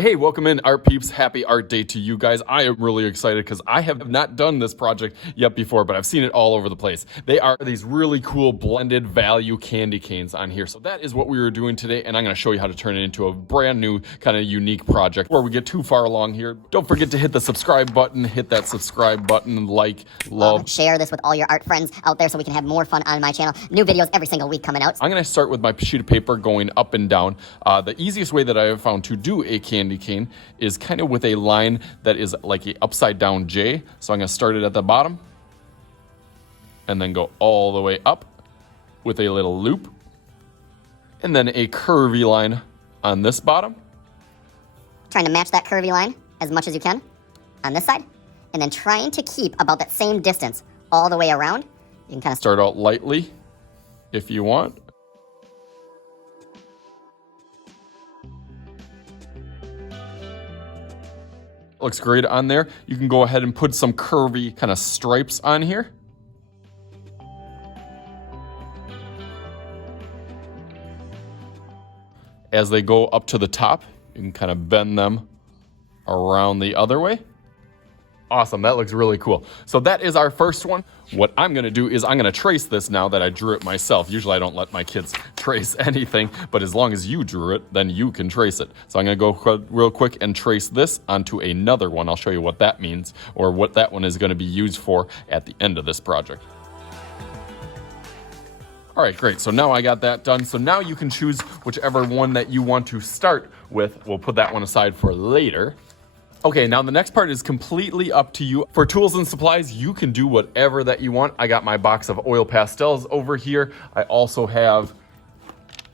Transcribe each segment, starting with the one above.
Hey, welcome in, art peeps. Happy art day to you guys. I am really excited because I have not done this project yet before, but I've seen it all over the place. They are these really cool blended value candy canes on here. So that is what we were doing today, and I'm going to show you how to turn it into a brand new kind of unique project. Before we get too far along here, don't forget to hit the subscribe button, hit that subscribe button, like, love. Share this with all your art friends out there so we can have more fun on my channel. New videos every single week coming out. I'm going to start with my sheet of paper going up and down. The easiest way that I have found to do a candy cane is kind of with a line that is like a upside down J. So I'm going to start it at the bottom and then go all the way up with a little loop and then a curvy line on this bottom. Trying to match that curvy line as much as you can on this side, and then trying to keep about that same distance all the way around. You can kind of start out lightly if you want. Looks great on there. You can go ahead and put some curvy kind of stripes on here. As they go up to the top, you can kind of bend them around the other way. Awesome, that looks really cool. So that is our first one. What I'm gonna do is I'm gonna trace this now that I drew it myself. Usually I don't let my kids trace anything, but as long as you drew it, then you can trace it. So I'm gonna go real quick and trace this onto another one. I'll show you what that means, or what that one is gonna be used for at the end of this project. All right, great, so now I got that done. So now you can choose whichever one that you want to start with. We'll put that one aside for later. Okay, now the next part is completely up to you. For tools and supplies, you can do whatever that you want. I got my box of oil pastels over here. I also have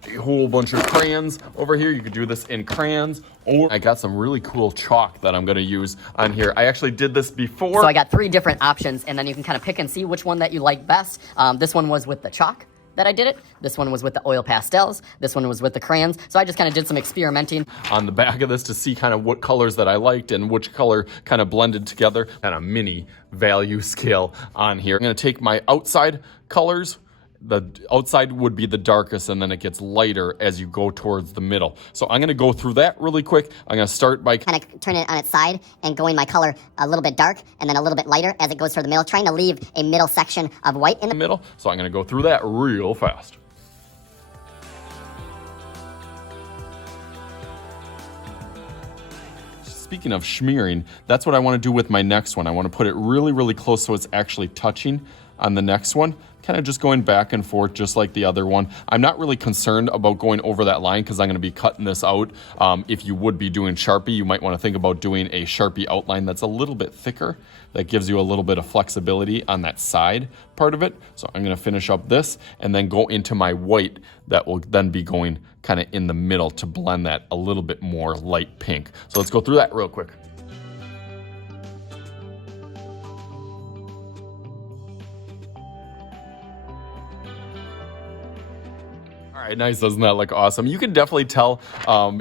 a whole bunch of crayons over here. You could do this in crayons, or I got some really cool chalk that I'm gonna use on here. I actually did this before. So I got 3 different options, and then you can kind of pick and see which one that you like best. This one was with the chalk that I did it. This one was with the oil pastels. This one was with the crayons. So I just kind of did some experimenting on the back of this to see kind of what colors that I liked and which color kind of blended together. Kind of mini value scale on here. I'm gonna take my outside colors. The outside would be the darkest, and then it gets lighter as you go towards the middle. So I'm gonna go through that really quick. I'm gonna start by kind of turning it on its side and going my color a little bit dark and then a little bit lighter as it goes through the middle, trying to leave a middle section of white in the middle. So I'm gonna go through that real fast. Speaking of smearing, that's what I want to do with my next one. I want to put it really, really close so it's actually touching on the next one. Kind of just going back and forth just like the other one. I'm not really concerned about going over that line because I'm going to be cutting this out. If you would be doing Sharpie, you might want to think about doing a Sharpie outline that's a little bit thicker. That gives you a little bit of flexibility on that side part of it. So I'm going to finish up this and then go into my white that will then be going kind of in the middle to blend that a little bit more light pink. So let's go through that real quick. All right, nice, doesn't that look awesome? You can definitely tell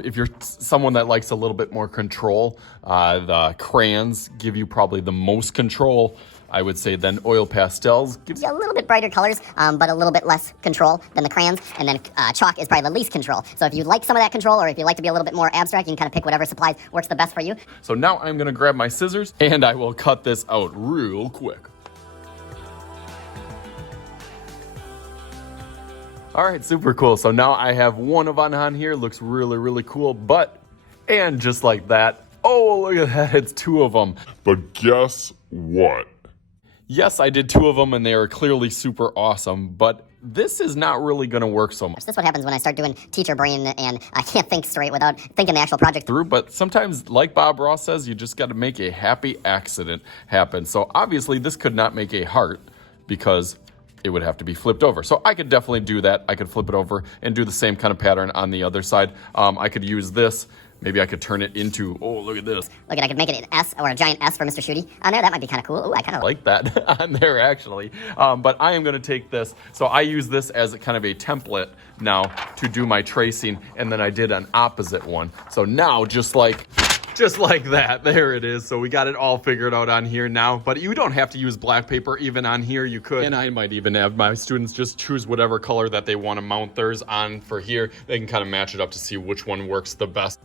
if you're someone that likes a little bit more control, the crayons give you probably the most control, I would say, then oil pastels gives you a little bit brighter colors, but a little bit less control than the crayons, and then chalk is probably the least control. So if you like some of that control, or if you like to be a little bit more abstract, you can kind of pick whatever supplies works the best for you. So now I'm gonna grab my scissors and I will cut this out real quick. All right, super cool. So now I have one of on here. Looks really, really cool. And just like that, oh, look at that, it's 2 of them. But guess what? Yes, I did 2 of them and they are clearly super awesome, but this is not really gonna work so much. That's what happens when I start doing teacher brain and I can't think straight without thinking the actual project through. But sometimes, like Bob Ross says, you just gotta make a happy accident happen. So obviously this could not make a heart because it would have to be flipped over. So I could definitely do that. I could flip it over and do the same kind of pattern on the other side. I could use this. Maybe I could turn it into, oh, look at this. Look at, I could make it an S or a giant S for Mr. Shooty on there. That might be kind of cool. Ooh, I kind of like that on there actually. But I am gonna take this. So I use this as a kind of a template now to do my tracing, and then I did an opposite one. So now just like that, there it is. So we got it all figured out on here now, but you don't have to use black paper even on here. You could, and I might even have my students just choose whatever color that they want to mount theirs on for here. They can kind of match it up to see which one works the best.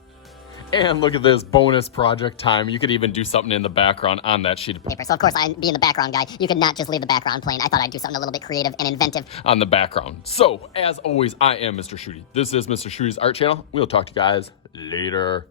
And look at this bonus project time. You could even do something in the background on that sheet of paper. So of course, I being the background guy, you could not just leave the background plain. I thought I'd do something a little bit creative and inventive. On the background. So, as always, I am Mr. Shooty. This is Mr. Shooty's Art Channel. We'll talk to you guys later.